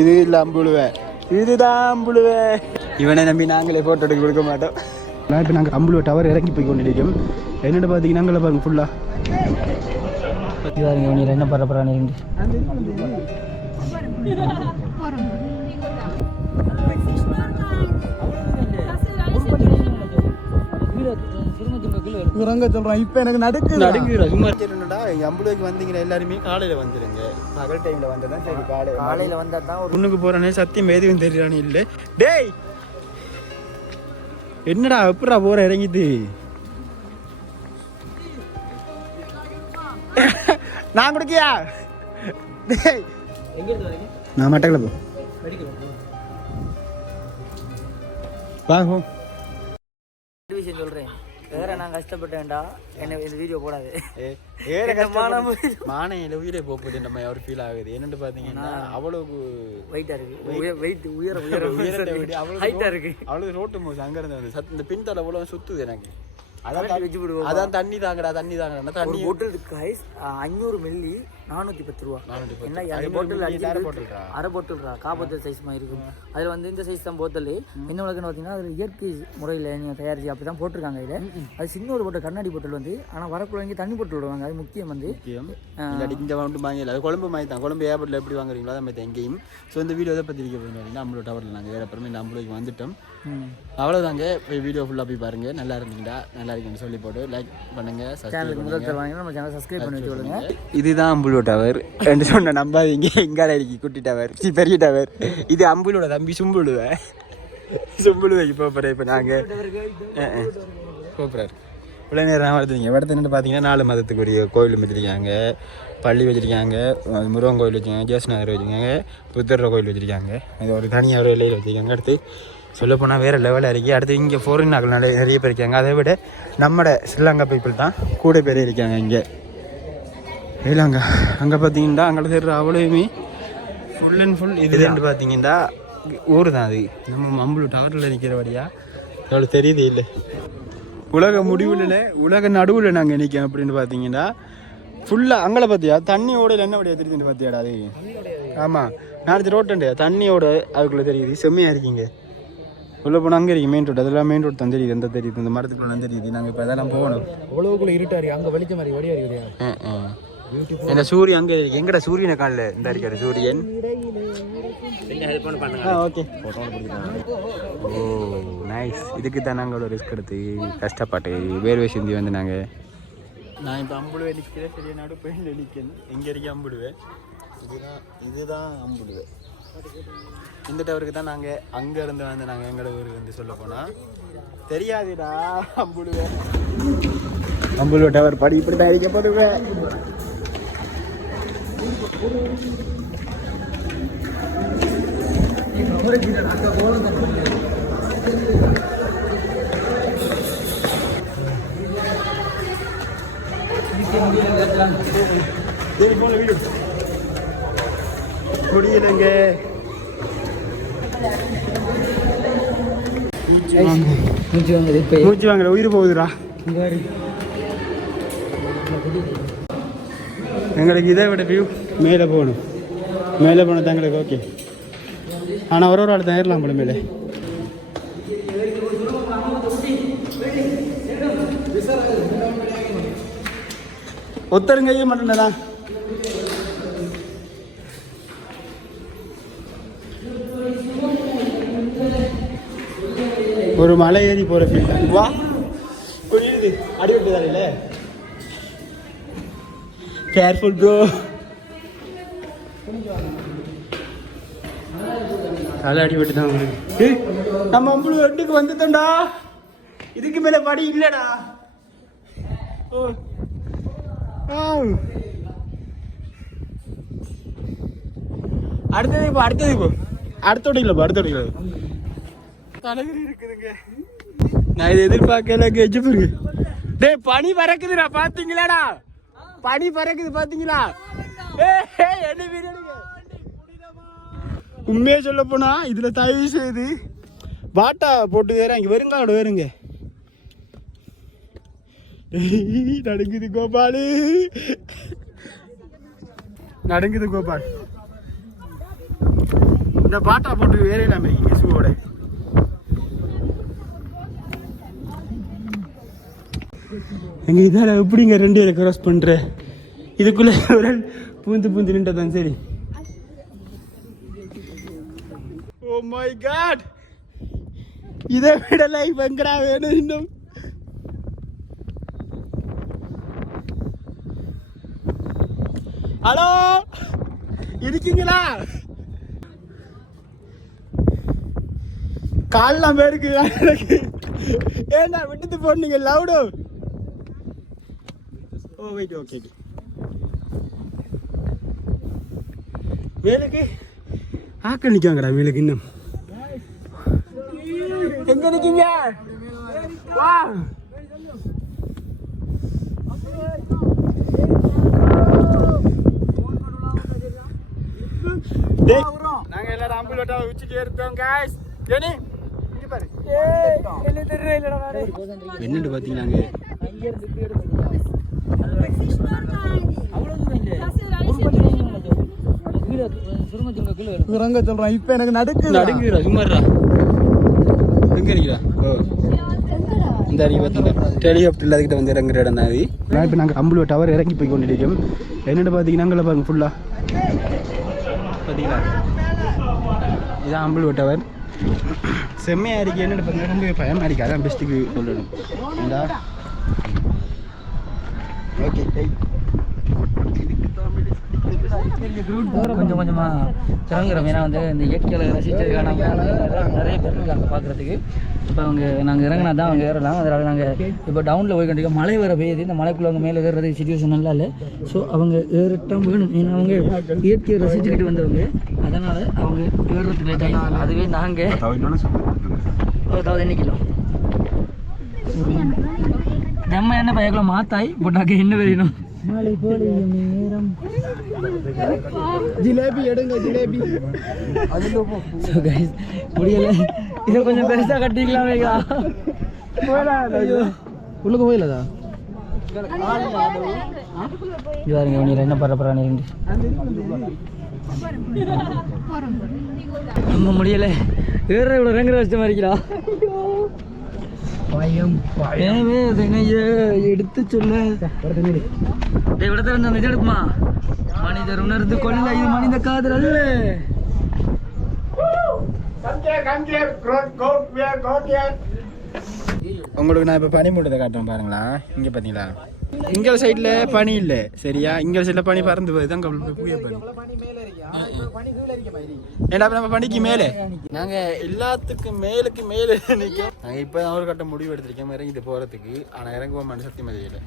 இது இல்லை அம்புழுவேன், இதுதான் அம்புழுவேன். இவனை நம்பி நாங்களே ஃபோட்டோ எடுக்க கொடுக்க மாட்டோம். இப்போ நாங்கள் அம்புழுவ டவர் இறங்கி போய் கொண்டு இருக்கோம். என்னென்னு பார்த்தீங்கன்னா அங்கே பாருங்க ஃபுல்லாக என்ன பரப்புறானு. சொல்றான் இப்ப எனக்கு நடுங்குறா சும்மா என்னடா அம்புலுக்கு வந்தீங்கன்னா எல்லாருமே காலையில வந்துருங்க. பகல் டைம்ல வந்தா சரி, காலையில வந்தா தான் ஒரு பொண்ணுக்கு போறானே சத்தியம் எதுவும் தெரியறானே இல்ல. டேய் என்னடா எப்படா போற இறங்கிட்டு நான் குடிக்கியா? டேய் எங்க இருந்து வரீங்க? நான் மட்டக்கல போ வாங்க விஷயம் சொல்றேன். வேற நான் கஷ்டப்பட்டேன்டா, என்ன இந்த வீடியோ போடாது. மானையில உயிரை போகுது நம்ம ஒரு ஃபீல் ஆகுது. என்னன்னு பாத்தீங்கன்னா அவ்வளவு வெயிட்டா இருக்கு, வெயிட் உயர உயர உயர ஹைட்டா இருக்கு. அவ்வளவு ரோட்டு மோசம் அங்க இருந்து சத்து இந்த பின் தலை அவ்வளவு சுத்துது எனக்கு. அதான் தண்ணி தாங்கடா தண்ணி தாங்கடா. தண்ணி போட்டல் 500 மில்லி 410 ரூபா. என்ன அந்த போட்டல் அரை போட்டல்ரா, காப்பத்தல் சைஸ் மாதிரி இருக்கும். அதில் வந்து இந்த சைஸ் தான் போத்தல். என்ன உலகன்னு பார்த்தீங்கன்னா அதில் இயற்கை முறையில் நீங்கள் தயாரிச்சு அப்படி தான் போட்டிருக்காங்க. இதில் அது சின்ன ஒரு போட்டல் கண்ணாடி போட்டல் வந்து, ஆனால் வரக்குள்ள இங்கே தண்ணி போட்டு விடுவாங்க. அது முக்கியம் வந்து இந்த வந்து வாங்கல. அது குழம்பு மாதிரி தான். குழம்பு ஏர்போர்ட்டில் எப்படி வாங்குறீங்களோ அதை மாதிரி எங்கேயும். ஸோ இந்த வீடியோ எதை பற்றி இருக்க போகிறீங்கன்னா நம்மளோட டவரில் நாங்கள் வேறு அப்புறமே நம்மளுக்கு வந்துட்டோம். அவ்வளோதாங்க. வீடியோ ஃபுல்லாக போய் பாருங்க. நல்லா இருந்தீங்களா? நல்லா இருக்குன்னு சொல்லி போட்டு லைக் பண்ணுங்க. சேனலுக்கு முதல் தருவாங்க, நம்ம சேனல் சப்ஸ்கிரைப் பண்ணி வச்சுக்கோங்க. இதுதான் அம்புலோ டவர் என்று சொன்ன நம்பாதீங்க. இங்கால இருக்கு குட்டி டவர், பெரிய டவர். இது அம்புலோட தம்பி சும்புழுவேன். சும்புழுவைக்கு போகிறேன் இப்போ நாங்கள் போகிறாரு. இவ்வளோ நேரம் வருதுங்க. இடத்துல நின்று பார்த்தீங்கன்னா 4 மதத்துக்குரிய கோயில் வச்சுருக்காங்க, பள்ளி வச்சுருக்காங்க, முருகன் கோயில் வச்சுருக்காங்க, ஜேசுநாதர் வச்சுருக்காங்க, புத்தர் கோயில் வச்சுருக்காங்க. அது ஒரு தனியாக ஒரு எல்லையில் வச்சுருக்காங்க. அடுத்து சொல்லப்போனால் வேறு லெவலில் இருக்கு. அடுத்து இங்கே ஃபாரின் ஆக்கள் நிறைய பேர் இருக்காங்க. அதை விட நம்மட ஸ்ரீலங்கா பீப்புள் தான் கூட பேர் இருக்காங்க இங்கே ஸ்ரீலங்கா. அங்கே பார்த்தீங்கன்னா அங்கே தெரிகிற அவ்வளோவுமே ஃபுல் அண்ட் ஃபுல் இதுன்னு பார்த்தீங்கன்னா ஊர் தான். அது நம்ம அம்புலு டவரில் நிற்கிறபடியா எவ்வளோ தெரியுது இல்லை. உலக முடிவில் உலக நடுவில் நாங்கள் நிற்கோம். அப்படின்னு பார்த்தீங்கன்னா ஃபுல்லாக அங்கே பார்த்தியா தண்ணியோட என்ன வழியாக தெரியுதுன்னு பார்த்தியாடா அது. ஆமாம், நாளைக்கு ரோட்டுண்டு தண்ணியோட அதுக்குள்ளே தெரியுது. செம்மையாக இருக்கீங்க. உள்ளே போனால் அங்கே இருக்குது மெயின் ரோடு. அதெல்லாம் மெயின் ரோடு தான் தெரியுது. எந்த தெரியுது இந்த மரத்துக்குள்ள தெரியுது. நாங்கள் இப்போ அதெல்லாம் போகணும். அவ்வளோக்குள்ள இருட்டாரு, அங்கே வெளிச்ச மாதிரி வழியாக இருக்கிறியா. என்ன சூரியன் அங்கே இருக்கு. எங்கட சூரியனை காலில் இந்த இருக்காரு சூரியன். ஓகே ஓ நைஸ். இதுக்கு தான் நாங்கள் ரிஸ்க் எடுத்து கஷ்டப்பட்டு வேர்வை சிந்தி வந்து நாங்கள். நான் இப்போ அம்புடுவேன் நிற்கிறேன். சரியா நடு போய் நிற்கணும். எங்கே இருக்க அம்புடுவேன். இதுதான் அம்புடுவேன். இந்த டவருக்கு தான் நாங்கள் அங்கேருந்து வந்து நாங்கள் எங்களோட ஊருக்கு வந்து சொல்ல போனால் தெரியாதுடா. அம்புலுவ டவர் படி இப்படி தான் இருக்க போதுவேன். முடியலங்க. மூச்சு வாங்கல, உயிர் போகுதுடா. எங்களுக்கு இதை விட வியூ மேலே போகணும். மேலே போனால் தான் எங்களுக்கு ஓகே. ஆனால் ஒரு ஆள் தான் ஏறலாம் போல மேலே. ஒத்தருங்கையே மட்டும்தானா? ஒரு மலை ஏறி போகிற ஃபீல் தான். வா புரியுது. அடிவிட்டு தானே. Careful bro. தலை அடிபட்டு தான் உங்களுக்கு. நம்ம அம்புலு வெட்டுக்கு வந்துட்டோம்டா. இதுக்கு மேலே படி இல்லைடா. அடுத்தது இப்போ அடுத்தோட தலைவர் இருக்குதுங்க. நான் இதை எதிர்பார்க்கல. கெஜு பாருங்க. டேய் பனி பறக்குதுடா, பாத்தீங்களாடா? பனி பறக்குது பாத்தீங்களா? என்ன வீடியோங்க. உண்மையே சொல்ல போனா இதுல தயவு செய்து பாட்டா போட்டு வேற இங்க வருங்காலோட வேறுங்க. நடுங்குது கோபாலு, நடுங்குது கோபால். இந்த பாட்டா போட்டு வேற இல்லாம இருக்கீங்க ஷூவோட. எங்க இதால எப்படிங்க 2 பேரை கிராஸ் பண்ற? இதுக்குள்ள ஒரு பூந்து நின்றதான் சரி. ஓ மை காட், இதை விட லைஃப் எங்கடா வேணும் இன்னும்? ஹலோ, இருக்கீங்களா? கால்லாம் பேருக்கு எனக்கு ஏன்னா விட்டுட்டு போனீங்க லவுடு. ஓ வெயிட், ஓகே வேலைக்கு ஆக்கள் நிற்காங்கடா. வேலைக்கு இன்னும் எங்க நிற்கீங்க? நாங்க எல்லாரும் அம்புலோட்டா உச்சிக்கு இருக்கோம் காய்ஸ். ஜெனி இங்க பாரு, என்னன்னு பாத்தீங்கன்னாங்க சொல்றான். இப்ப எனக்கு நடுங்குறா சும்மாடா. எங்க இருக்கா? இந்த அறிவு பார்த்தீங்கன்னா ஹெலிகாப்டர்ல அதுக்கிட்ட வந்து இறங்குற இடம் தான் இது. இப்போ நாங்கள் அம்புலோ டவர் இறங்கி போய் கொண்டிருக்கோம். என்னென்னு பார்த்தீங்கன்னா அங்கே பாருங்க ஃபுல்லா பார்த்தீங்களா, இதான் அம்புலோ டவர். செம்மையாக இருக்கு. என்னென்னு பார்த்தீங்கன்னா ரொம்ப பயமாக இருக்கு. அதான் பெஸ்ட்டுக்கு சொல்லணும். ஏண்டா ஓகே கொஞ்சம் கொஞ்சமா இறங்குறோம். ஏன்னா வந்து இந்த இயற்கையில் ரசிச்சதுக்கான நிறைய பேர் இருக்காங்க பார்க்குறதுக்கு. இப்போ நாங்கள் இறங்கினா தான் அவங்க ஏறலாம். அதனால் நாங்கள் இப்போ டவுனில் போய் கண்டிப்பாக மழை வர பெய்யுது. இந்த மலைக்குள்ளே அவங்க மேலே ஏறுறதுக்கு சுச்சுவேஷன் நல்லா இல்லை. ஸோ அவங்க ஏறட்டும் வேணும். ஏன்னா அவங்க இயற்கையை ரசிச்சுக்கிட்டு வந்தவங்க, அதனால் அவங்க ஏறுறதுக்கு லேட் ஆகிடும். அதுவே நாங்கள் 1000 கிலோ நம்ம என்ன பயக்குள்ள மாத்தாய் போட்டாக்க என்ன வேணும். மழை பொழியும் நேரம் ஜிலேபி எடுங்க, ஜிலேபி. முடியல, இதை கொஞ்சம் பெருசா கட்டிக்கலாமே. உள்ளுக்கு போயிலதா பாருங்க உனியில் என்ன பரப்புறானு. நம்ம முடியல, வேற இவ்வளோ இறங்குற வச்ச மாதிரிங்களா? எடுத்து சொல்ல விடத்தை இது எடுக்குமா? மனிதர் உணர்ந்து கொள்ள இது மனித காதல் அல்ல. உங்களுக்கு நான் இப்போ பனி மூட்டத்தை காட்டுறேன் பாருங்களா. இங்கே பார்த்தீங்களா, இங்கே சைடில் பனி இல்லை சரியா. இங்கே சைடில் பனி பறந்து போய் தான் பூய போய். ஏன்னா நம்ம பனிக்கு மேலே நாங்கள் எல்லாத்துக்கும் மேலுக்கு மேலே நிற்கும். நாங்கள் இப்போ தான் ஒரு கட்ட முடிவு எடுத்திருக்கோம் இறங்கிட்டு போகிறதுக்கு. ஆனால் இறங்குவோம் சக்தி மதியில்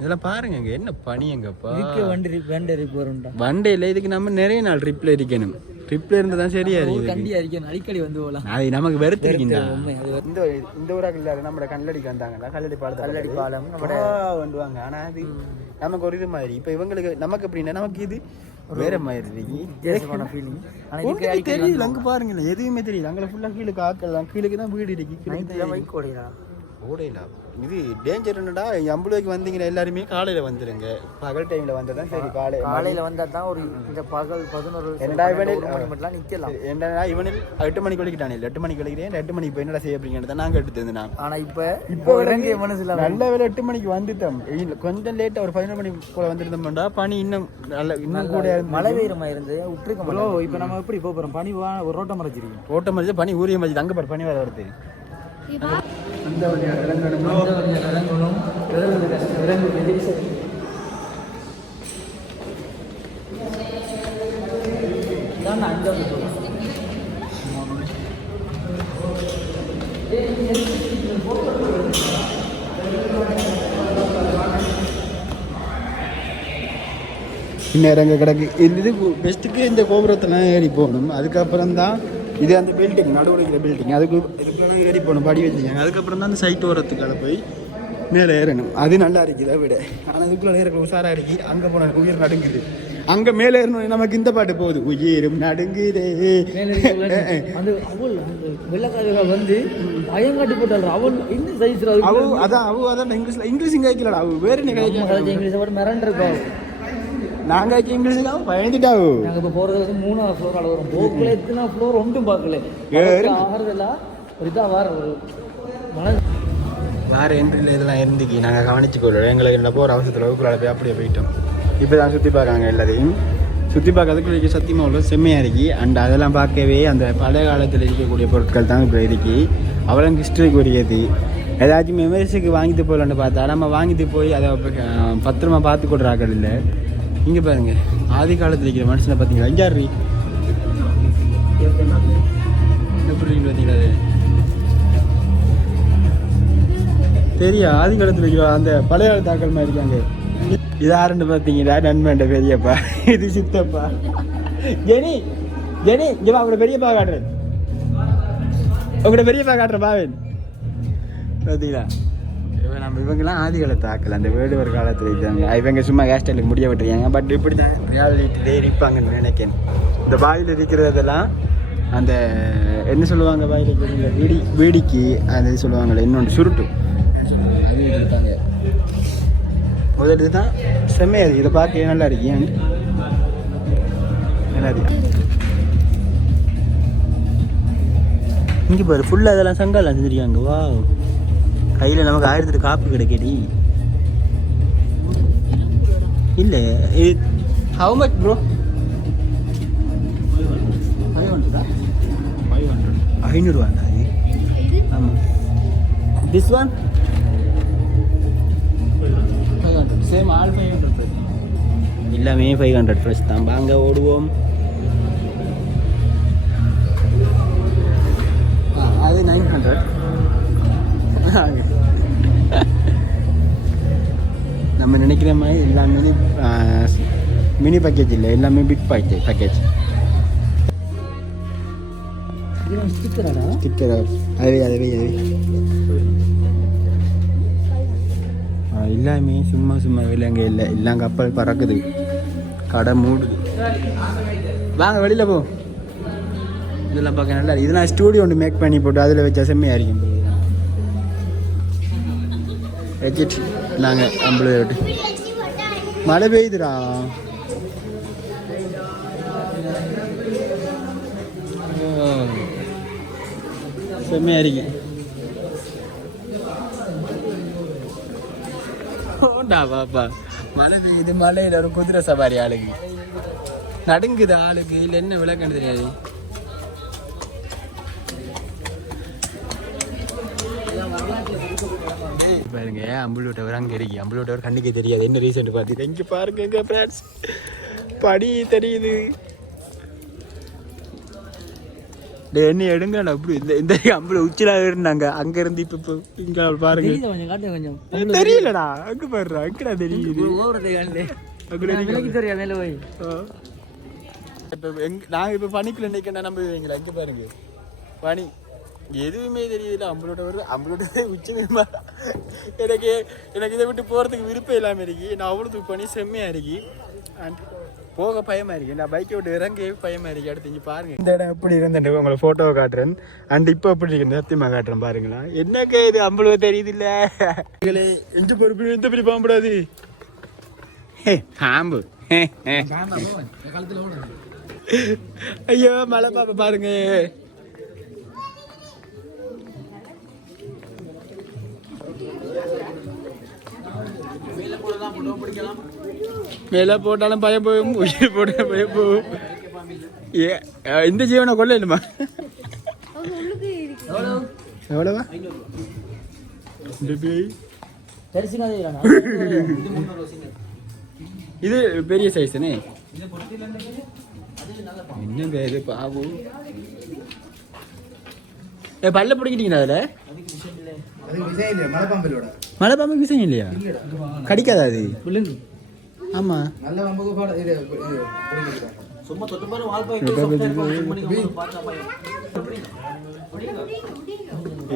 இதெல்லாம் பாருங்க. இங்கே என்ன பனி எங்கப்பா. வண்டையில் இதுக்கு நம்ம நிறைய நாள் ட்ரிப்பில் இருக்கணும். ட்ரிப்ல இருந்து தான் சரியா இருக்கு. அடிக்கடி வந்து போகலாம். அது நமக்கு வெறுத்திருக்கீங்க. இந்த ஊராக இல்லை, நம்ம கல்லடிக்கு வந்தாங்களா, கல்லடி பாலம், கல்லடி பாலம் வந்துவாங்க. ஆனால் அது நமக்கு ஒரு இது மாதிரி. இப்போ இவங்களுக்கு நமக்கு எப்படின்னா நமக்கு இது வேற மாதிரி இருக்கு. தெரியல அங்கே பாருங்களேன், எதுவுமே தெரியல. அங்கே ஃபுல்லாக கீழே ஆக்கலாம், கீழே தான் வீடு இருக்கு. ஓடையில இது டேஞ்சர் என்னடா. அம்புலோக்கு வந்தீங்கன்னா எல்லாருமே காலையில் வந்துடுங்க. பகல் டைமில் வந்தால் தான் சரி. காலையில் வந்தால் தான் ஒரு இந்த பகல் 11 மட்டும் நிற்கலாம். என்னடா இவனில் 8 மணிக்கு வலிக்கிட்டானே, 8 மணிக்கு வலிக்கிறேன். 8 மணிக்கு போய் என்னடா செய்ய அப்படிங்கிறத நாங்கள் எடுத்து நான். ஆனால் இப்போ மனசில் நல்ல வேலை 8 மணிக்கு வந்துட்டோம். கொஞ்சம் லேட்டாக ஒரு 11 மணி போல் வந்துருந்தோம்டா. பனி இன்னும் நல்ல இன்னும் கூட மழை பெய்யுமா இருந்து விட்டுருக்கோம். இப்போ நம்ம எப்படி போகிறோம்? பனி ஒரு ரோட்டம் மறைச்சிருக்கோம். ரோட்டம் மறைச்சு பனி ஊரிய மறைச்சு அங்கே பாரு பனி வர வருது. அந்த வழியாக இறங்கணும். இன்னும் இறங்க கிடக்கு. இது பெஸ்ட்டுக்கு இந்த கோபுரத்தெல்லாம் ஏறி போகணும். அதுக்கப்புறம் தான் இது அந்த பில்டிங் நடுவில் இருக்கிற பில்டிங், அதுக்கு ஏறி போகணும். படி வச்சுருக்காங்க. அதுக்கப்புறம் தான் அந்த சைட் ஓரத்துக்கால போய் மேலே ஏறணும். அது நல்லா இருக்குது விட. ஆனால் அதுக்குள்ளே ஏற உஷாராக இருக்கு. அங்கே போன உயிர் நடுங்குது. அங்கே மேலே ஏறணும். நமக்கு இந்த பாட்டு போகுது, உயிரும் நடுங்குதே. அந்த அவள் வெள்ளக்காரர்கள் வந்து பயங்காட்டு போட்டாள். அவள் இந்த சைஸ் அதான் இங்கிலீஷ் இங்கே வைக்கலடா. அவள் வேறு என்ன கிடைக்கும். இங்கிலீஷை போட்டு மிரண்டிருக்கோம். நாங்கள் இங்கிலீஷ்லாம் பயந்துட்டாவோ. நாங்கள் இப்போ போகிறது வந்து 3வது ஃப்ளோர் அளவு வரும். போக்கில் எத்தனை ஃப்ளோர் ஒன்றும் பார்க்கல. ஆகிறதெல்லாம் ஒரு இதாக வர ஒரு மன வேறு என்ட்ரியில் இதெல்லாம் இருந்துக்கி நாங்கள் கவனிச்சுக்கொள்ளோம். எங்களுக்கு என்ன போகிற அவசரத்தில் வகுப்புல போய் அப்படியே போயிட்டோம். இப்போ தான் சுற்றி பார்க்காங்க எல்லாத்தையும். சுற்றி பார்க்கறதுக்கு சத்தியமாக உள்ள செம்மையாக இருக்கி. அண்ட் அதெல்லாம் பார்க்கவே அந்த பழைய காலத்தில் இருக்கக்கூடிய பொருட்கள் தான் இப்போ இருக்கி. அவ்வளோ ஹிஸ்டரிக்கு உரியது. ஏதாச்சும் மெமரிஸுக்கு வாங்கிட்டு போகலான்னு பார்த்தா நம்ம வாங்கிட்டு போய் அதை பத்திரமா பார்த்து கொடுறாக்கள் இல்லை. இங்கே பாருங்க, ஆதி காலத்தில் இருக்கிற மனுஷனை பார்த்தீங்களா? அஞ்சாறு எப்படி பார்த்தீங்களா? அது தெரியா? ஆதி காலத்தில் இருக்கிற அந்த பழைய தாக்கல் மாதிரி இருக்காங்க. இது யாருன்னு பார்த்தீங்களா? நண்பன்ட பெரியப்பா, இது சித்தப்பா. ஜெனி ஜெனி இங்கே உங்களோட பெரியப்பா காட்டுறேன். உங்களோட பெரியப்பா காட்டுறேன் பாவேன். பார்த்தீங்களா? நம்ம இவங்கெல்லாம் ஆதி காலத்து ஆக்கல, அந்த வேடுவர் காலத்தில் இருக்காங்க. இவங்க சும்மா ஹேர் ஸ்டைலுக்கு முடிய விட்டுருக்காங்க. பட் இப்படி தான் ரியாலிட்டிலே இருப்பாங்கன்னு நினைக்கிறேன். இந்த வாயில் இருக்கிறதெல்லாம் அந்த என்ன சொல்லுவாங்க, வாயில் இருக்கிற வீடிக்கு அது சொல்லுவாங்கள்ல, இன்னொன்று சுருட்டு அது இருக்காங்க. முதல் இதுதான் செம்மையாது. இதை பார்க்க நல்லா இருக்கு. நல்லா இருக்கு. இங்கே பாரு, ஃபுல்லாக அதெல்லாம் சங்காலாம் செஞ்சுருக்காங்க. வா, கையில் நமக்கு 1000 காப்பி கிடைக்கடி. இல்லை, ஹவு மச் ப்ரோ? 500 அது. ஆமாம், திஸ் ஒன் 500. Same all 500. எல்லாமே 500 ஃப்ரெஷ் தான். வாங்க ஓடுவோம். அது 900. நம்ம நினைக்கிற மாதிரி எல்லாமே மினி பேக்கேஜ் இல்லை, எல்லாமே பிக் பேக்கேஜ். ஸ்டிக்கரா? அதுவே எல்லாமே சும்மா இல்லைங்க. இல்லை, எல்லாம் கப்பல் பறக்குது, கடை மூடுது. வாங்க வெளியில் போ. இதெல்லாம் பார்க்க நல்லா. இதெல்லாம் ஸ்டூடியோ ஒன்று மேக் பண்ணி போட்டு அதில் வச்சா செம்மையாக இருக்கும். வச்சுட்டு நாங்கள் அம்பளை விட்டு மழை பெய்யுதுடா. செம்மையாக இருக்கு. ஓண்டா பாப்பா, மழை பெய்யுது. மழையில் ஒரு குதிரை சவாரி ஆளுக்கு நடுங்குது. ஆளுக்கு இல்லை என்ன விளக்கன்னு தெரியாது. பாருங்க, அம்புலி டவர் அங்கே இருக்கு. அம்புலி டவர் கண்ணுக்கு தெரியாது. என்ன ரீசன் பார்த்துட்டு இங்கே பாருங்க, எங்கள் ஃப்ரெண்ட்ஸ் படி தெரியுது. என்ன எடுங்கடா அப்படி இந்த அம்புல உச்சிலா இருந்தாங்க. அங்கேருந்து இப்போ இங்கே பாருங்க. தெரியலடா, அங்கே பாருடா, அங்கடா தெரியுது. இப்போ நாங்கள் இப்போ பனிக்குள்ள நிற்கண்டா நம்புவீங்களா? இங்கே பாருங்க, பனி எதுவுமே தெரியுதுல. அம்பளோட உச்சமே எனக்கு இதை விட்டு போகிறதுக்கு விருப்பம் இல்லாமல் இருக்கு. நான் அவ்வளோத்துக்கு பண்ணி செம்மையாக இருக்கு. அண்ட் போக பயமாக இருக்கு. நான் பைக்கை விட்டு இறங்கவே பயமாக இருக்கு. அடுத்து இங்கே பாருங்கள், இந்த இடம் எப்படி இருந்துட்டு உங்களை ஃபோட்டோவை காட்டுறேன். அண்ட் இப்போ எப்படி இருக்கு சத்தியமாக காட்டுறேன். பாருங்களா, என்னக்கே இது அம்பளோ தெரியுது இல்லை? எந்த பொறுப்பு எந்த பெரிய பாம்புடாது. பாம்பு ஐயோ, மழை பாப்பா பாருங்க. மேல போட்டாலும் பயம் போகும், உயிர் போட்ட பயம் போகும். இந்த ஜீவனை கொள்ள இல்லைமா? எவ்வளவா? இது பெரிய சைஸ் தானே. என்னங்க இது பாபு? பல்ல பிடிக்கிட்டீங்களா? அதில் மலை பாம்புக்கு விஷயம் இல்லையா? கடிக்காதா அது? ஆமா,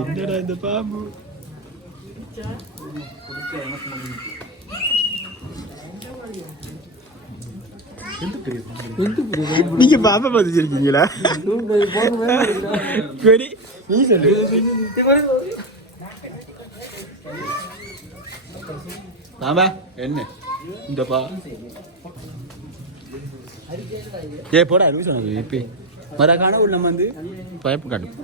என்னடா இந்த பாம்பு? நீங்க பாப்பா பார்த்துருக்கீங்களா? சரி, நீ சொல்லு. பாம்பா என்ன இந்த பா ஏ போடா லூஸ் உனக்கு இப்போ மறக்கான உள்ள நம்ம வந்து பயப்பு காட்டும்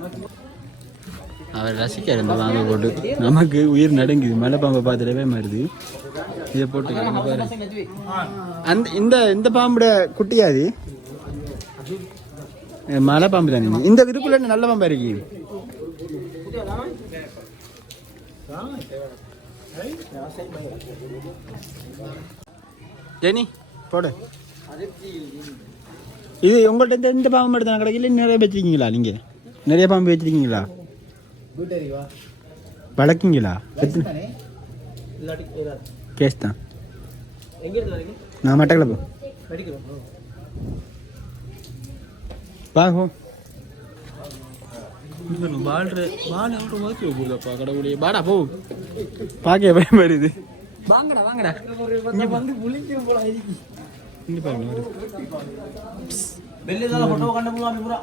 அவர் ரசிக்கார் இந்த பாம்பை போட்டு நமக்கு உயிர் நடுங்குது மலை பாம்பை பார்த்துடவே மாறுது இதை போட்டு பாரு அந்த இந்த இந்த பாம்போட குட்டியாது மலை பாம்பு தானே இந்த இதுக்குள்ள நல்ல பாம்பா இருக்கு ஜெனி போடு இது உங்கள்கிட்ட இந்த பாம்பு மட்டும் தான் கிடைக்கல நிறைய வச்சுருக்கீங்களா நீங்கள் நிறைய பாம்பு வச்சுருக்கீங்களா வளர்க்கீங்களா கேஸ் தான் நான் மட்டக்கில் பாகும் கடவுளே பாடா போ பார்க்க பயப்படுது வாங்கடா வாங்கடா இங்க வந்து புளிக்கும் போல இருக்கு இங்க பாருங்க வெள்ளேதால போட்டோ கண்ட போலாம் பூரா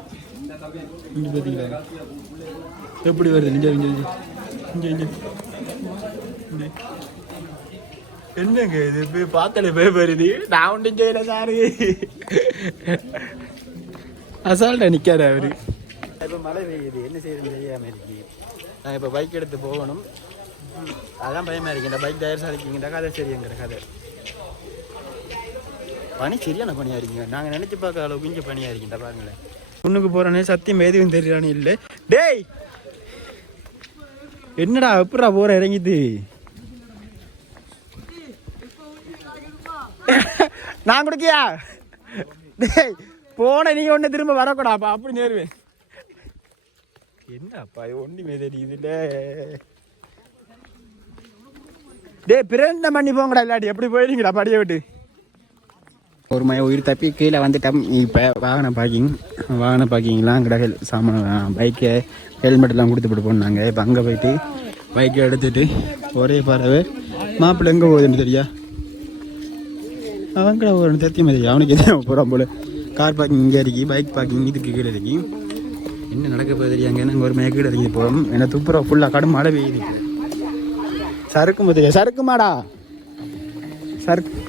இங்க பாத்தீங்களா எப்படி வருது இங்க இங்க இங்க என்னங்க இது போய் பார்த்தாலே பயப்படுது நான் ஒன்றும் செய்யல சாரு அசால்ட்டா நிக்காரு அவரு இப்போ மழை பெய்யுது என்ன செய்யறது தெரியாமல் இருக்கு நான் இப்போ பைக் எடுத்து போகணும் அதான் பயமாக இருக்கு இந்த பைக் டயர் சாதிக்கிங்கிட்ட கதை சரிங்கிற கதை பனி சரியான பனியாக இருக்குங்க நாங்கள் நினச்சி பார்க்க அளவுக்கு இங்கே பனியாக இருக்குங்க பாருங்களேன் பொண்ணுக்கு போகிறேனே சத்தியம் எதுவும் தெரியானு இல்லை டேய் என்னடா எப்படா போகிற இறங்கிது நான் கொடுக்கியா டேய் போன நீங்கள் ஒன்று திரும்ப வரக்கூடாப்பா அப்படி நேருவேன் என்னப்பா இது ஒன்றுமே தெரியுதுல்ல டே பிரண்டம் பண்ணி போங்கடா இல்லாட்டி எப்படி போயிருங்கடா படியை விட்டு ஒரு உயிர் தப்பி கீழே வந்துட்டோம் இப்போ வாகன பார்க்கிங்லாம் கிடக்கு சாமான் பைக்கை ஹெல்மெட்லாம் கொடுத்துட்டு போனாங்க இப்போ அங்கே போயிட்டு பைக்கை எடுத்துட்டு ஒரே பறவை மாப்பிள்ளை எங்கே போகுதுன்னு தெரியா அவன் கூட ஒரு சத்தியமாக தெரியும் அவனுக்கு எதுவும் போகிறான் போல கார் பார்க்கிங் இங்கே இருக்கு பைக் பார்க்கிங் இதுக்கு கீழே இருக்கு என்ன நடக்க போகுது தெரியாங்க நாங்கள் ஒரு மேக்கீடு இறங்கி போகிறோம் ஏன்னா துப்புரம் ஃபுல்லாக கடும் மழை பெய்யுது சறுக்கு தெரியா சறுக்குமாடா சறுக்கு